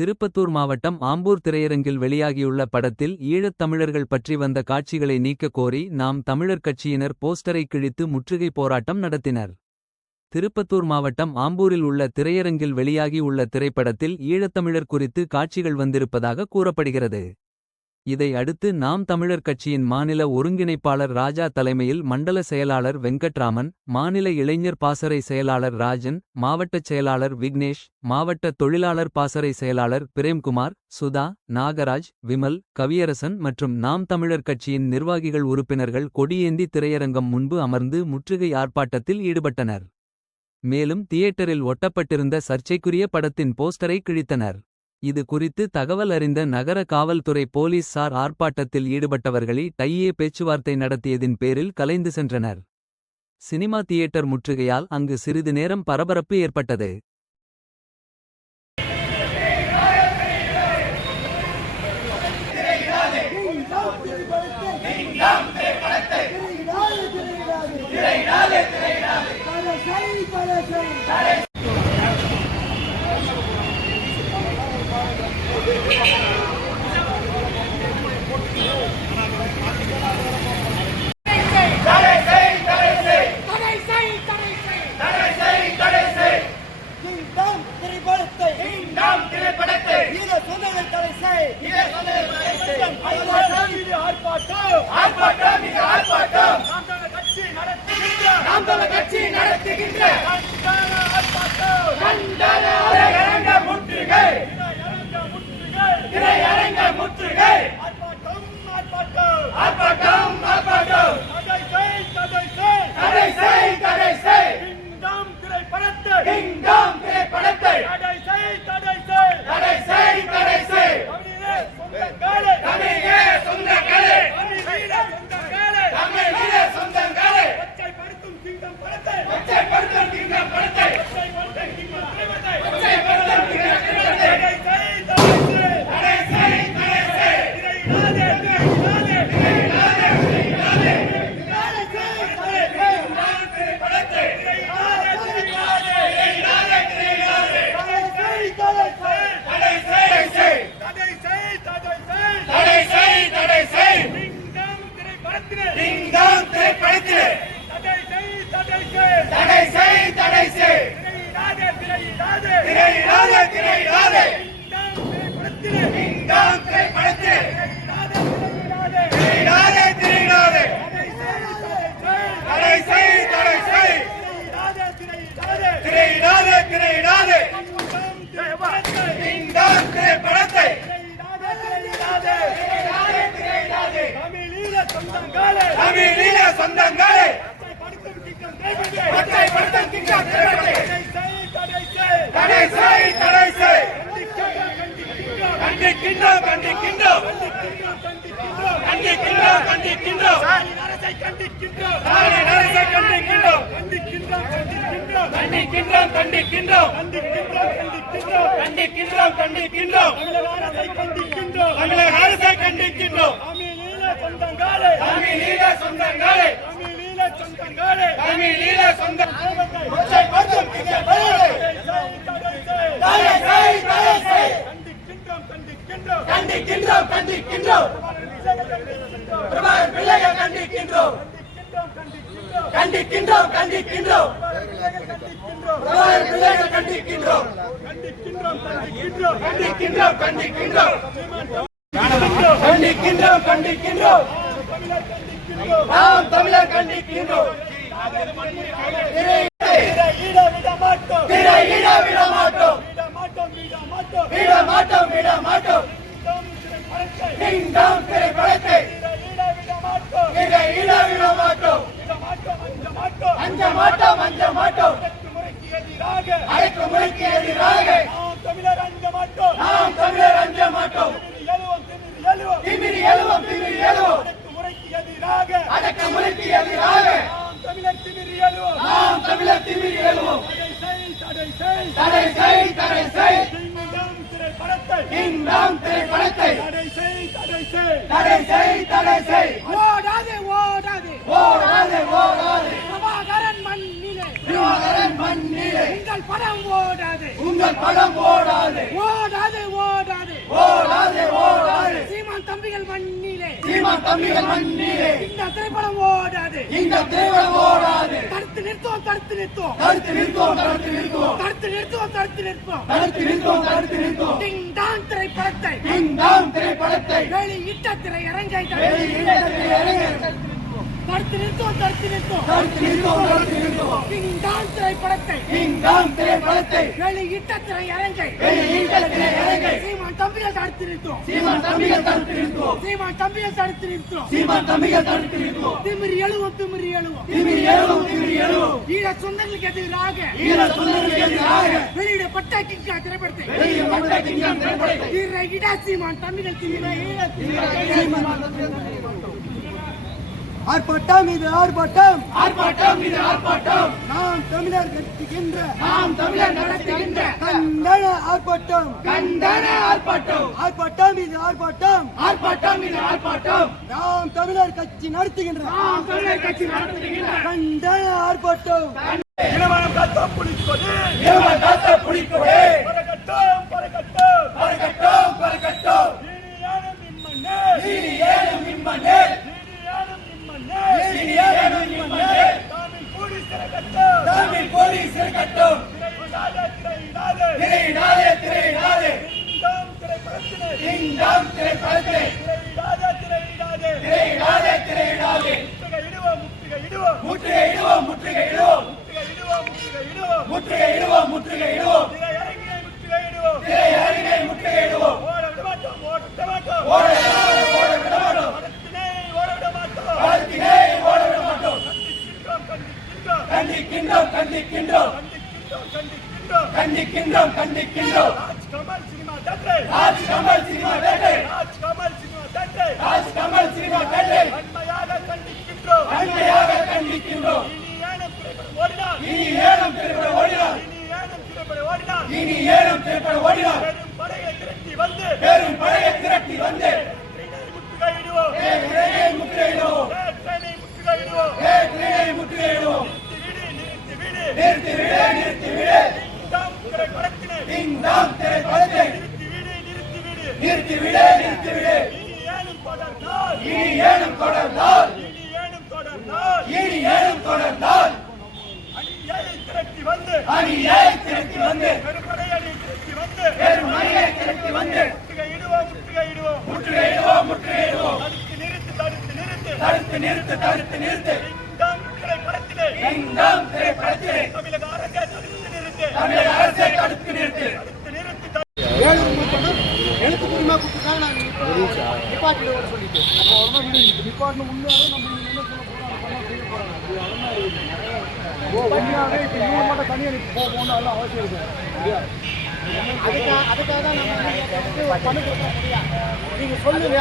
திருப்பத்தூர் மாவட்டம் ஆம்பூர் திரையரங்கில் வெளியாகியுள்ள படத்தில் ஈழத் தமிழர்கள் பற்றி வந்த காட்சிகளை நீக்கக் கோரி நாம் தமிழர் கட்சியினர் போஸ்டரை கிழித்து முற்றுகை போராட்டம் நடத்தினர். திருப்பத்தூர் மாவட்டம் ஆம்பூரில் உள்ள திரையரங்கில் வெளியாகி உள்ள திரைப்படத்தில் ஈழத்தமிழர் குறித்து காட்சிகள் வந்திருப்பதாக கூறப்படுகிறது. இதை அடுத்து நாம் தமிழர் கட்சியின் மாநில ஒருங்கிணைப்பாளர் ராஜா தலைமையில் மண்டல செயலாளர் வெங்கட்ராமன் மாநில இளைஞர் பாசறை செயலாளர் ராஜன் மாவட்டச் செயலாளர் விக்னேஷ் மாவட்ட தொழிலாளர் பாசறை செயலாளர் பிரேம்குமார் சுதா நாகராஜ் விமல் கவியரசன் மற்றும் நாம் தமிழர் கட்சியின் நிர்வாகிகள் உறுப்பினர்கள் கொடியேந்தி திரையரங்கம் முன்பு அமர்ந்து முற்றுகை ஆர்ப்பாட்டத்தில் ஈடுபட்டனர். மேலும் தியேட்டரில் ஒட்டப்பட்டிருந்த சர்ச்சைக்குரிய படத்தின் போஸ்டரை கிழித்தனர். இது குறித்து தகவல் அறிந்த நகர காவல்துறை போலீஸ் சார் ஆர்ப்பாட்டத்தில் ஈடுபட்டவர்களை டையே பேச்சுவார்த்தை நடத்தியதின் பேரில் கலைந்து சென்றனர். சினிமா தியேட்டர் முற்றுகையால் அங்கு சிறிது நேரம் பரபரப்பு ஏற்பட்டது. தடை கட்டுகின்ற பணத்தை பணத்தை கண்டிக்கின்றோம். கண்டிக்கின்றோம் கண்டிக்கின்றோம். கண்டிக்கின்றோம் கண்டிக்கின்றோம். கண்டிக்கின்றோம் கண்டிக்கின்றோம் தமிழக அரசை கண்டிக்கின்றோம். சொந்தங்காலே சொந்தங்காலே சொந்தங்காலே கண்டிக்கின்றோம் கண்டிக்கின்றோம் கண்டிக்கின்றோம் கண்டிக்கின்றோம் பிரபாகர் பிள்ளைகள் கண்டிக்கின்றோம். கண்டிக்கின்றோம் கண்டிக்கின்றோம் கண்டிக்கின்றோம் கண்டிக்கின்றோம் கண்டிக்கின்றோம் கண்டிக்கின்றோம் கண்டிக்கின்றோம் கண்டிக்கின்றோம் கண்டிக்கின்றோம் நாம் தமிழர் கண்டிக்கின்றோம் ஈட விட மாட்டோம் திரையிட விட மாட்டோம் விட மாட்டோம் விட மாட்டோம் விட மாட்டோம் விட மாட்டோம் கிங்டம் திரைப்படத்தை ஈட விட மாட்டோம் திரையிட விட மாட்டோம் விட மாட்டோம் அஞ்ச மாட்டோம் அஞ்ச மாட்டோம் அஞ்ச மாட்டோம் அடக்குமுறைக்கு எதிராக அடக்குமுறைக்கு எதிராக நாம் தமிழர் அஞ்ச மாட்டோம். நாம் தமிழர் அஞ்ச மாட்டோம். திமிரி எழுவோம் திமிரி எழுவோம். அடக்குமுறைக்கு எதிராக அடக்குமுறைக்கு எதிராக நாம் தமிழர் திமிரி எழுவோம். நாம் தமிழர் திமிரி எழுவோம். தடை செய் தடை செய். தடை செய் தடை செய். கிங்டம் திரைப்படத்தை கிங்டம் திரைப்படத்தை தடை செய் தடை செய். தடை செய் தடை செய். ஓடாதே உங்கள் படம் ஓடாது. ஓடாது ஓடாது. ஓடாது ஓடாது. சீமான் தம்பிகள் மண்ணிலே. சீமான் தம்பிகள் மண்ணிலே. இந்த திரைப்படம் ஓடாது. இந்த திரைப்படம் ஓடாது. தடுத்து நிறுத்தோம் தடுத்து நிறுத்தோம் தடுத்து நிறுத்தோம் தடுத்து நிறுத்துவோம். தடுத்து நிறுத்துவோம் தடுத்து நிறுத்துவோம். தடுத்து நிறுத்துவோம் தடுத்து நிறுத்துவோம். டிங்டான் திரைப்படத்தை. டிங்டான் திரைப்படத்தை. வெளியிட்ட திரையரங்கை வெளியிட்ட திரையரங்கை தடுத்து நிறுத்துவோம் தடுத்து நிறுத்துவோம். தடுத்து நிறுத்துவோம் தடுத்து டிங் டாங் திரைப்படத்தை இந்தாம் திரைப்படத்தை. வெளியிட்ட திரையரங்கை வெளியிட்ட திரையரங்கை சீமான் தம்பிகள் தடுத்து நிறுத்துவோம். சீமான் தம்பிகள் தடுத்து நிறுத்துவோம். சீமான் தம்பிகள் தடுத்து நிறுத்துவோம். சீமான் தம்பிகள் தடுத்து நிறுத்துவோம். திமிரி எழுவோம் திமிரி எழுவோம். திமிரி எழுவோம் திமிரி எழுவோம். ஈழ சொந்தங்களுக்கு எதிராக ஈர சொந்தங்களுக்கு எதிராக வெளியிடப்பட்ட கிங்கா திரைப்படத்தை. வெளியிடப்பட்ட திரைப்படத்தை. இட சீமான் தமிழர் திமிர ஈழ ஆர்ப்பாட்டம் இது ஆர்ப்பாட்டம். ஆர்ப்பாட்டம் இது ஆர்ப்பாட்டம். நாம் தமிழர் கட்டுகின்ற நாம் தமிழர் நடத்துகின்ற கண்டன ஆர்ப்பாட்டம். கண்டன ஆர்ப்பாட்டம். ஆர்ப்பாட்டம் இது ஆர்ப்பாட்டம். ஆர்ப்பாட்டம் இது ஆர்ப்பாட்டம். நாம் தமிழர் கட்சி நடத்துகின்ற நாம் தமிழர் கட்சி நடத்துகின்ற கண்டன ஆர்ப்பாட்டம். இனமனம் காத்த புலிக்கொடி ஏமல் காத்த புலிக்கொடே கிங்டம் திரைப்படத்தை திரையிடாதே திரையிடாதே முற்றுகை இடுவோம் முற்றுகை இடுவோம் முற்றுகை இடுவோம் முற்றுகை இடுவோம் திரையரங்கை முற்றுகை இடுவோம் ஓட விட மாட்டோம் ஓட விட மாட்டோம் ஓட விட மாட்டோம் ஓட விட மாட்டோம் ஓட விட மாட்டோம் கண்டிக்கின்றோம் கண்டிக்கின்றோம். கண்டிக்கின்றோம் கண்டிக்கின்றோம். கண்டிக்கின்றோம் கண்டிக்கின்றோம் கமல் சினிமா தட்டை பெரும் படையை திரட்டி வந்து. முற்றுகையிடுவோம். முற்றுகையிடுவோம். நிறுத்தி விடு நிறுத்தி விடு. திரை படத்தினை நிறுத்தி விடு நிறுத்தி விடு. நிறுத்து நிறுத்து தடுத்து நிறுத்து. திரைப்படத்திலே திரைப்படத்திலே தமிழக அரசே தடுத்து நிறுத்து. தமிழக அரசே தடுத்து நிறுத்து. வேலூர் முழுக்கணும் எழுத்து பூர்வமாக கொடுத்துருக்காங்க நாங்கள் நிப்பாட்டிடுவோம்னு சொல்லிட்டு. அப்போ உடனே விடுங்க நிப்பாட்டின சொல்லுங்க.